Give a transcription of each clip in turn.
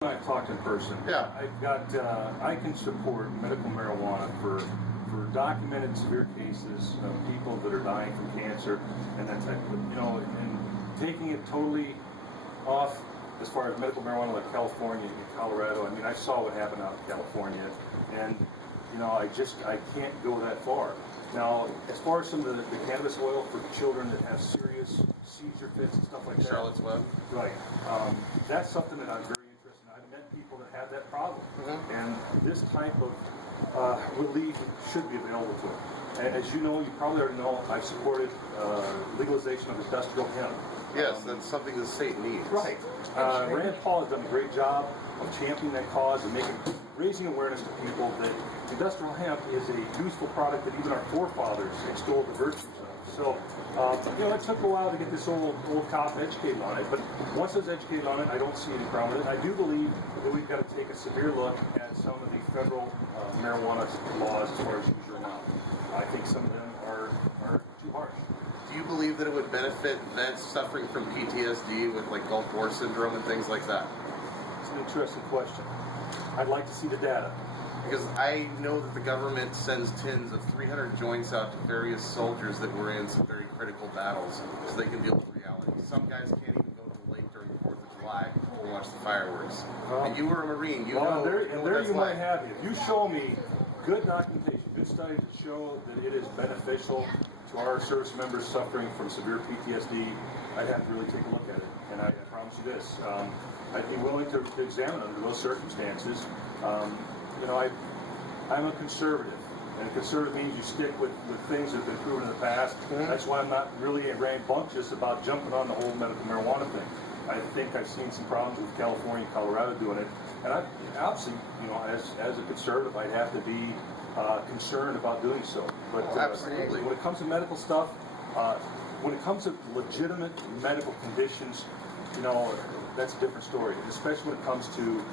I've talked in person. Yeah. I can support medical marijuana for documented severe cases of people that are dying from cancer and that type of, and taking it totally off as far as medical marijuana like California and Colorado. I mean, I saw what happened out in California, and I can't go that far. Now, as far as some of the cannabis oil for children that have serious seizure fits and stuff like that. Charlotte's Web. Right. That's something that I'm very interested in. I've met people that have that problem. And this type of relief should be available to them. And as you know, you probably already know, I've supported legalization of industrial hemp. Yes, that's something the state needs. Right. Rand Paul has done a great job of championing that cause and raising awareness to people that industrial hemp is a useful product that even our forefathers extolled the virtues of. So, it took a while to get this old cop educated on it, but once I was educated on it, I don't see any problem with it. I do believe that we've got to take a severe look at some of the federal marijuana laws as far as use your amount. I think some of them are too harsh. Do you believe that it would benefit vets suffering from PTSD with like Gulf War syndrome and things like that? It's an interesting question. I'd like to see the data. Because I know that the government sends tins of 300 joints out to various soldiers that were in some very critical battles so they can deal with reality. Some guys can't even go to the lake during the 4th of July and watch the fireworks. And you were a Marine, you know. There you might have it. If you show me good documentation, good studies that show that it is beneficial to our service members suffering from severe PTSD, I'd have to really take a look at it. And I promise you this, I'd be willing to examine under those circumstances. I'm a conservative, and a conservative means you stick with things that have been proven in the past. That's why I'm not really rambunctious about jumping on the whole medical marijuana thing. I think I've seen some problems with California and Colorado doing it, and obviously, as a conservative, I'd have to be concerned about doing so. But absolutely. When it comes to medical stuff, when it comes to legitimate medical conditions, that's a different story, especially when it comes to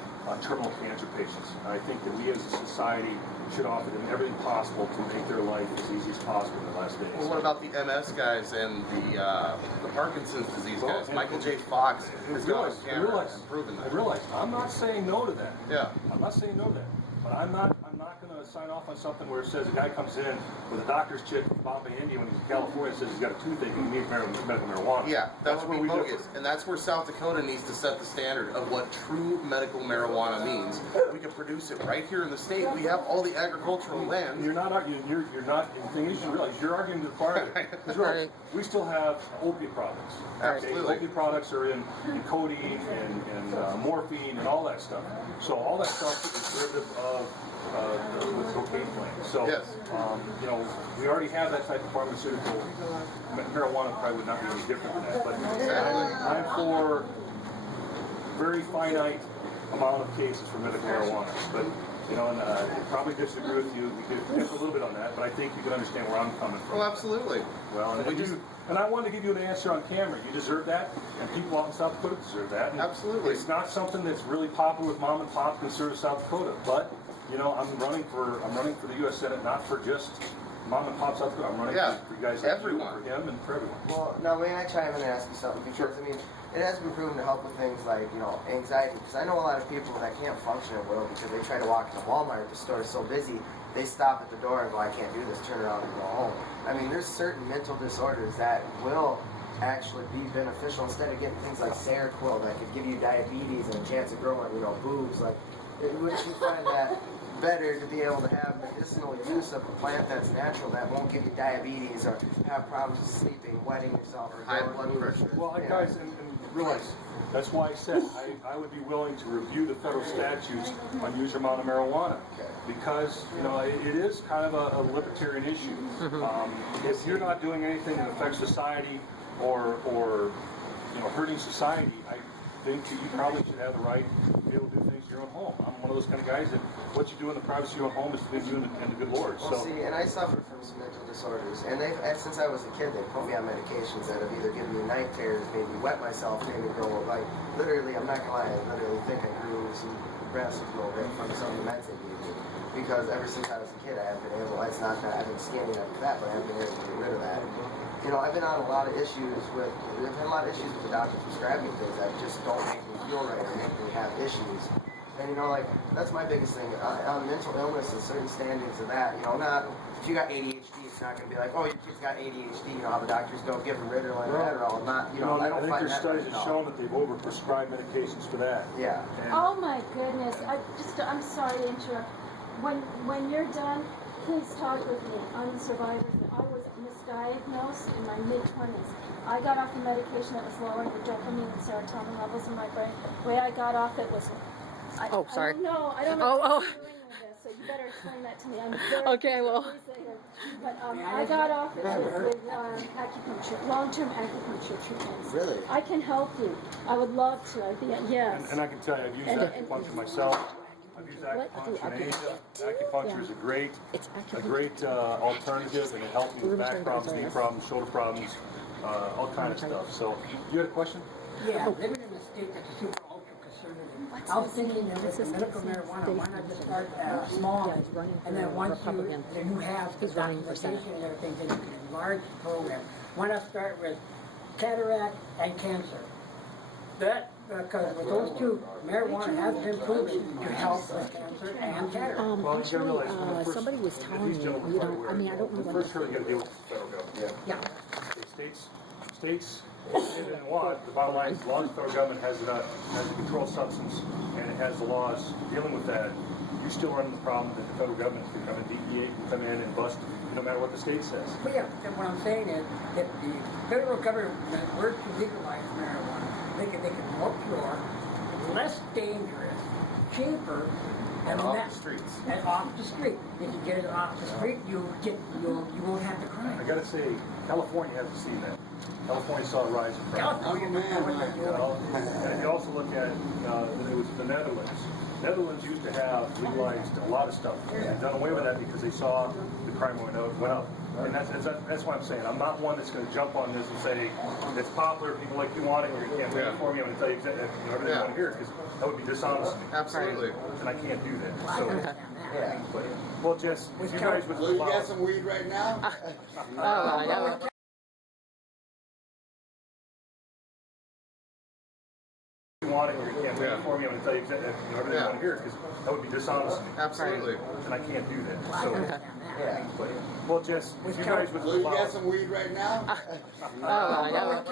terminal cancer patients. I think that we as a society should offer them everything possible to make their life as easy as possible in their last days. Well, what about the MS guys and the Parkinson's disease guys? Michael J. Fox has gone on camera and proven that. I realize. I'm not saying no to that. Yeah. I'm not saying no to that. But I'm not going to sign off on something where it says a guy comes in with a doctor's chick from Bombay, India, when he's in California and says he's got a toothache and he needs medical marijuana. Yeah, that's where we bogus. And that's where South Dakota needs to set the standard of what true medical marijuana means. We can produce it right here in the state. We have all the agricultural land. You're not arguing. You're not. The thing is, you realize you're arguing to the party. Right. We still have opiate products. Absolutely. Opiate products are in codeine and morphine and all that stuff. So all that stuff is derivative of the cocaine plant. So, yes. We already have that type of pharmaceutical. Marijuana probably would not be any different than that. But I'm for very finite amount of cases for medical marijuana. But, I probably disagree with you. We could differ a little bit on that, but I think you can understand where I'm coming from. Well, absolutely. Well, and I wanted to give you an answer on camera. You deserve that, and people out in South Dakota deserve that. And absolutely. It's not something that's really popular with mom and pop conservative South Dakota, but I'm running for the U.S. Senate, not for just mom and pop South Dakota. I'm running for you guys, everyone, for him, and for everyone. Well, now may I chime in and ask you something? Because it has been proven to help with things like anxiety. Because I know a lot of people that can't function at will because they try to walk into Walmart. The store is so busy, they stop at the door and go, "I can't do this." Turn around and go home. I mean, there's certain mental disorders that will actually be beneficial instead of getting things like Seroquel that could give you diabetes and a chance of growing, boobs. Like, wouldn't you find that better to be able to have medicinal use of a plant that's natural that won't give you diabetes or have problems with sleeping, wetting yourself, or high blood pressure? Well, guys, and realize that's why I said I would be willing to review the federal statutes on user amount of marijuana because it is kind of a libertarian issue. If you're not doing anything that affects society or hurting society, I think that you probably should have the right to be able to do things in your own home. I'm one of those kind of guys that what you do in the privacy of your own home is between you and the good Lord. Well, see, and I suffered from some mental disorders, and since I was a kid, they put me on medications that have either given me night terrors, made me wet myself, made me grow literally, I'm not gonna lie, I literally think I grew some breasts a little bit from some of the meds they gave me. Because ever since I was a kid, I have been able, it's not that I've been skinny up to that, but I have been able to get rid of that. you know, I've been on a lot of issues with, I've had a lot of issues with the doctor prescribing things that just don't make me feel right or make me have issues. And you know, like, that's my biggest thing. On mental illness and certain standings of that, you know, not, if you got ADHD, it's not going to be like, oh, your kid's got ADHD, you know, how the doctors don't give them Ritalin or Adderall. Not, you know, I don't think find their that studies right have at all. shown that they've overprescribed medications for that. Yeah. And Oh my goodness, I'm sorry to interrupt. When you're done, please talk with me. I'm the survivor. I was misdiagnosed in my mid-20s. I got off the medication that was lowering the dopamine and serotonin levels in my brain. The way I got off it was... I don't know what you're doing with this, so you better explain that to me. I'm very Okay, well. But I got off it with acupuncture, long-term acupuncture treatments. Really? I can help you. I would love to. Yes. And I can tell you, I've used acupuncture myself. I've used acupuncture in Asia. Acupuncture is a great alternative, and it helps me with back problems, knee problems, shoulder problems, all kind of stuff. So, you had a question? Yeah, living in a state that's super ultra conservative. I was thinking that with the medical marijuana, why not just start small, and then once you have the documentation and everything, then you can enlarge the program. Why not start with cataract and cancer? That, because with those two, marijuana has been proven to help with cancer and cataract. Well, you gotta realize, when the first, somebody was telling these me, gentlemen you probably know, aware, I mean, I don't know the what first hurdle you gotta deal with is the federal government. Yeah. States, and what, the bottom line is, as long as the federal government has a controlled substance, and it has the laws dealing with that, you still run the problem that the federal government can come in, DEA can come in and bust, no matter what the state says. But yeah, and what I'm saying is, if the federal government were to legalize marijuana, they could more pure, less dangerous, cheaper, And off the streets. And off the street. If you get it off the street, you won't have the crime. I gotta say, California hasn't seen that. California saw a rise in crime. California, And if you also look at, it was the Netherlands. Netherlands used to have legalized a lot of stuff. And done away with that because they saw the crime went up. And that's why I'm saying, I'm not one that's going to jump on this and say, it's popular, people like you want it, or you can't wait for me. I'm going to tell you exactly everything you want to hear, because that would be dishonest. Absolutely. And I can't do that. So, Yeah. well, Jess, if you guys would... So you got some weed right now? I know. want it, or you can't wait for me, I'm going to tell you exactly everything you want to hear, because that would be dishonest. Absolutely. And I can't do that. So, Yeah. well, Jess, if you guys would... So you got some weed right now? I know.